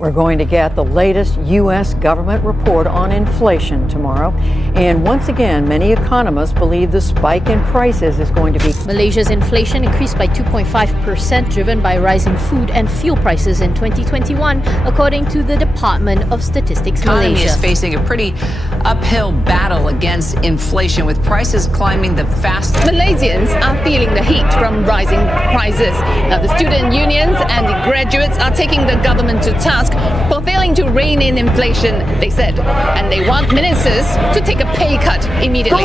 We're going to get the latest U.S. government report on inflation tomorrow. And once again, many economists believe the spike in prices is going to be... Malaysia's inflation increased by 2.5%, driven by rising food and fuel prices in 2021, according to the Department of Statistics Malaysia. The economy is facing a pretty uphill battle against inflation, with prices climbing the fastest. Malaysians are feeling the heat from rising prices. Now, the student unions and the graduates are taking the government to task for failing to rein in inflation, they said, and they want ministers to take a pay cut immediately.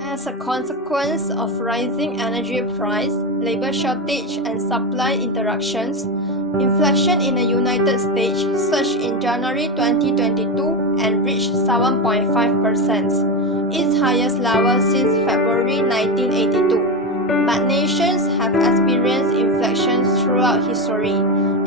As a consequence of rising energy price, labor shortage and supply interruptions, inflation in the United States surged in January 2022 and reached 7.5%, its highest level since February 1982. But nations have experienced inflation throughout history.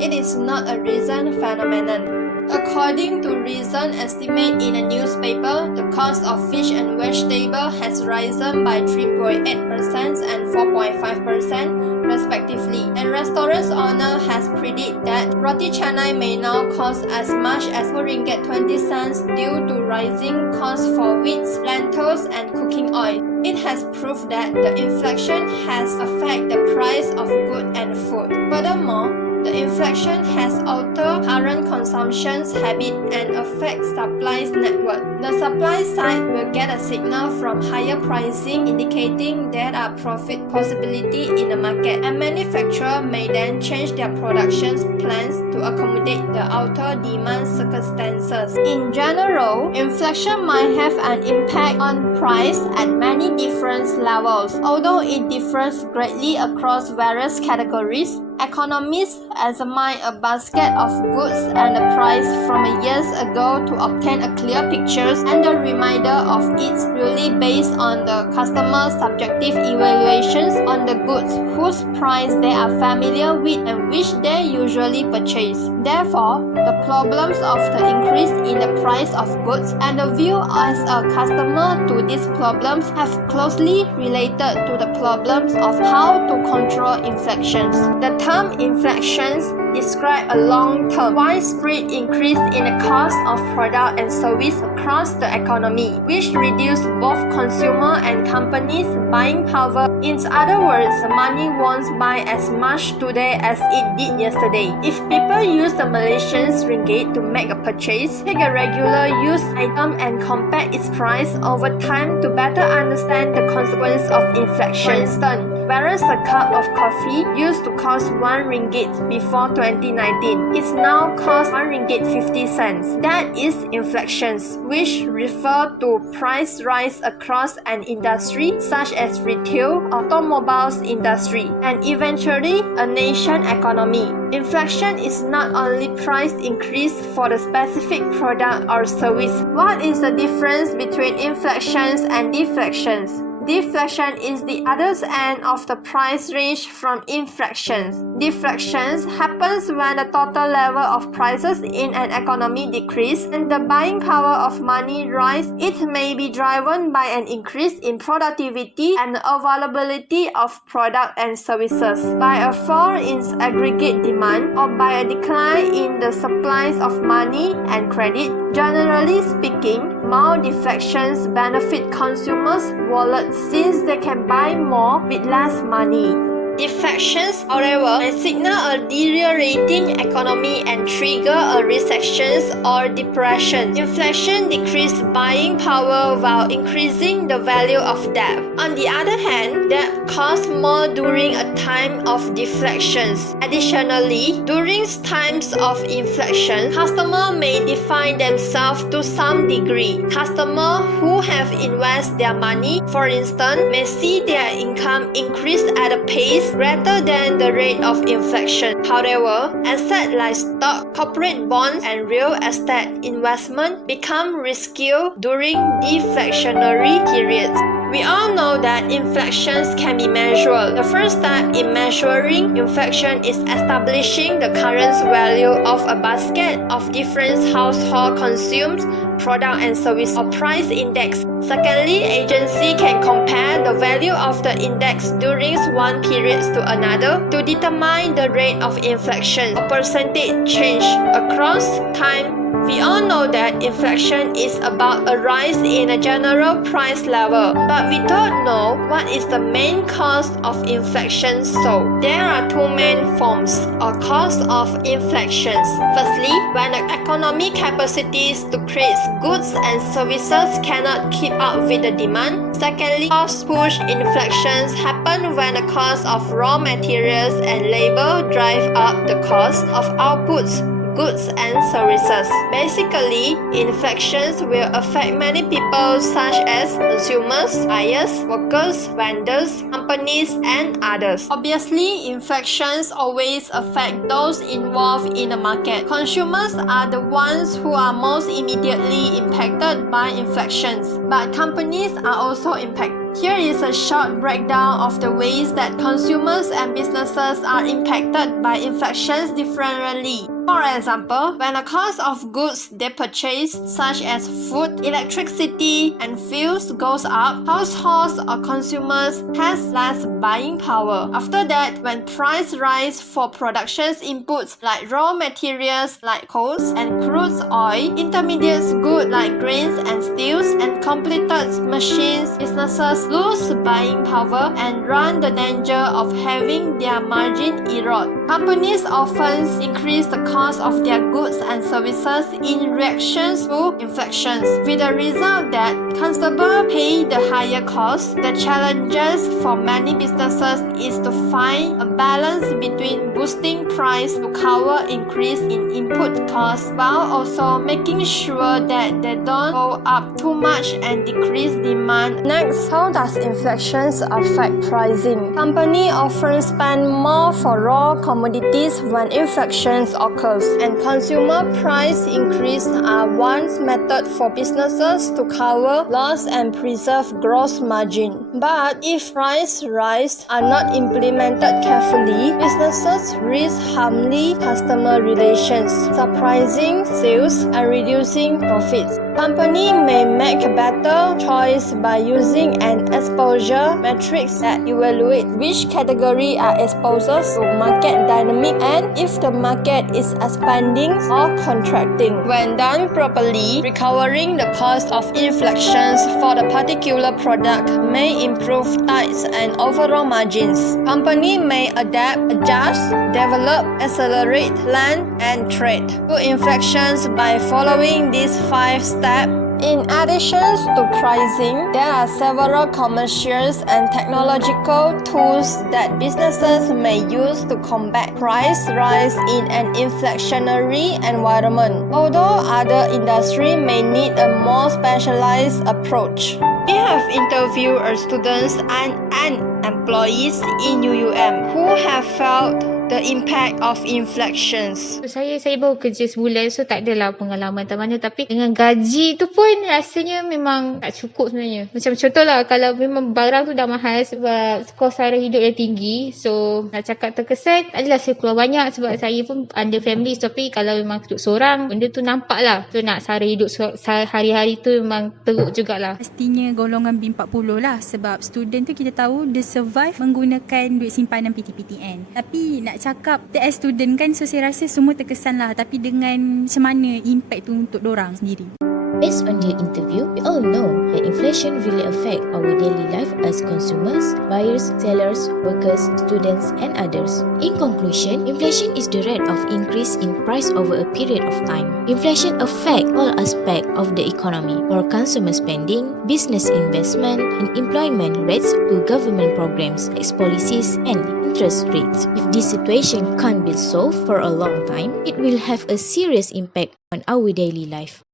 It is not a recent phenomenon. According to recent estimate in a newspaper, the cost of fish and vegetable has risen by 3.8% and 4.5% respectively, and restaurant owner has predicted that roti canai may now cost as much as RM20 due to rising costs for wheat, lentils and cooking oil. It has proved that the inflation has affected the price of goods and food. Furthermore, the inflation has altered current consumption habits and affects supply network. The supply side will get a signal from higher pricing indicating there are profit possibility in the market, and manufacturers may then change their production plans to accommodate the altered demand circumstances. In general, inflation might have an impact on price at many different levels, although it differs greatly across various categories. Economists examine a basket of goods and the price from years ago to obtain a clear picture, and the remainder of it's really based on the customer's subjective evaluations on the goods whose price they are familiar with and which they usually purchase. Therefore, the problems of the increase in the price of goods and the view as a customer to these problems have closely related to the problems of how to control inflation. The term inflation describe a long-term, widespread increase in the cost of product and service across the economy, which reduce both consumer and companies' buying power. In other words, money won't buy as much today as it did yesterday. If people use the Malaysian ringgit to make a purchase, take a regular use item and compare its price over time to better understand the consequence of inflation. For instance, whereas a cup of coffee used to cost 1 ringgit before 2019, it now costs 1 ringgit 50 cents. That is inflation, which refer to price rise across an industry such as retail, automobiles industry, and eventually a nation economy. Inflation is not only price increase for the specific product or service. What is the difference between inflation and deflation? Deflation is the other end of the price range from inflation. Deflation happens when the total level of prices in an economy decrease and the buying power of money rise. It may be driven by an increase in productivity and availability of product and services, by a fall in aggregate demand, or by a decline in the supplies of money and credit. Generally speaking, more deflections benefit consumers' wallets since they can buy more with less money. Deflections, however, may signal a deteriorating economy and trigger a recession or depression. Inflation decreases buying power while increasing the value of debt. On the other hand, debt costs more during a time of deflections. Additionally, during times of inflation, customers may define themselves to some degree. Customers who have invested their money, for instance, may see their income increase at a pace greater than the rate of inflation. However, assets like stock, corporate bonds, and real estate investment become riskier during deflationary periods. We all know know that inflections can be measured. The first step in measuring inflation is establishing the current value of a basket of different household consumed product and service or price index. Secondly, agency can compare the value of the index during one period to another to determine the rate of inflation or percentage change across time. We all know that inflation is about a rise in a general price level, but we don't know what is the main cause of inflation. So there are two main forms or cause of inflections. Firstly, when the economic capacities to create goods and services cannot keep up with the demand. Secondly, cost push inflections happen when the cost of raw materials and labor drive up the cost of outputs, goods and services. Basically, inflections will affect many people such as consumers, buyers, workers, vendors, companies and others. Obviously, inflections always affect those involved in the market. Consumers are the ones who are most immediately impacted by inflections, but companies are also impacted. Here is a short breakdown of the ways that consumers and businesses are impacted by inflections differently. For example, when the cost of goods they purchase, such as food, electricity, and fuels goes up, households or consumers has less buying power. After that, when price rise for production inputs like raw materials like coals and crude oil, intermediate goods like grains and steels, and completed machines, businesses lose buying power and run the danger of having their margin erode. Companies often increase the cost of their goods and services in reaction to inflections, with the result that consumers pay the higher cost. The challenges for many businesses is to find a balance between boosting price to cover increase in input costs while also making sure that they don't go up too much and decrease demand. Next, how does inflections affect pricing? Companies often spend more for raw commodities when inflections occurs, and consumer price increase are one method for businesses to cover loss and preserve gross margin. But if price rise are not implemented carefully, businesses risk harming customer relations, suppressing sales, and reducing profits. Company may make a better choice by using an exposure matrix that evaluates which category are exposed to market dynamic and if the market is expanding or contracting. When done properly, recovering the cost of inflections for the particular product may improve tights and overall margins. Company may adapt, adjust, develop, accelerate, plan, and trade to inflections by following these 5 steps. In addition to pricing, there are several commercial and technological tools that businesses may use to combat price rise in an inflationary environment, although other industries may need a more specialized approach. We have interviewed students and employees in UUM who have felt the impact of inflections. Saya baru kerja sebulan, so tak adalah pengalaman mana, tapi dengan gaji tu pun rasanya memang tak cukup sebenarnya. Macam contohlah, kalau memang barang tu dah mahal sebab kos sara hidup yang tinggi, so nak cakap terkesan, adalah saya keluar banyak sebab saya pun under family, tapi kalau memang duduk seorang, benda tu nampak lah. So nak sara hidup hari-hari tu memang teruk jugalah. Pastinya golongan B40 lah, sebab student tu kita tahu dia survive menggunakan duit simpanan PTPTN. Tapi nak cakap as student kan, so saya rasa semua terkesan lah, tapi dengan macam mana impact tu untuk dorang sendiri. Based on the interview, we all know that inflation really affects our daily life as consumers, buyers, sellers, workers, students, and others. In conclusion, inflation is the rate of increase in price over a period of time. Inflation affects all aspects of the economy, from consumer spending, business investment, and employment rates to government programs, tax policies, and interest rates. If this situation can't be solved for a long time, it will have a serious impact on our daily life.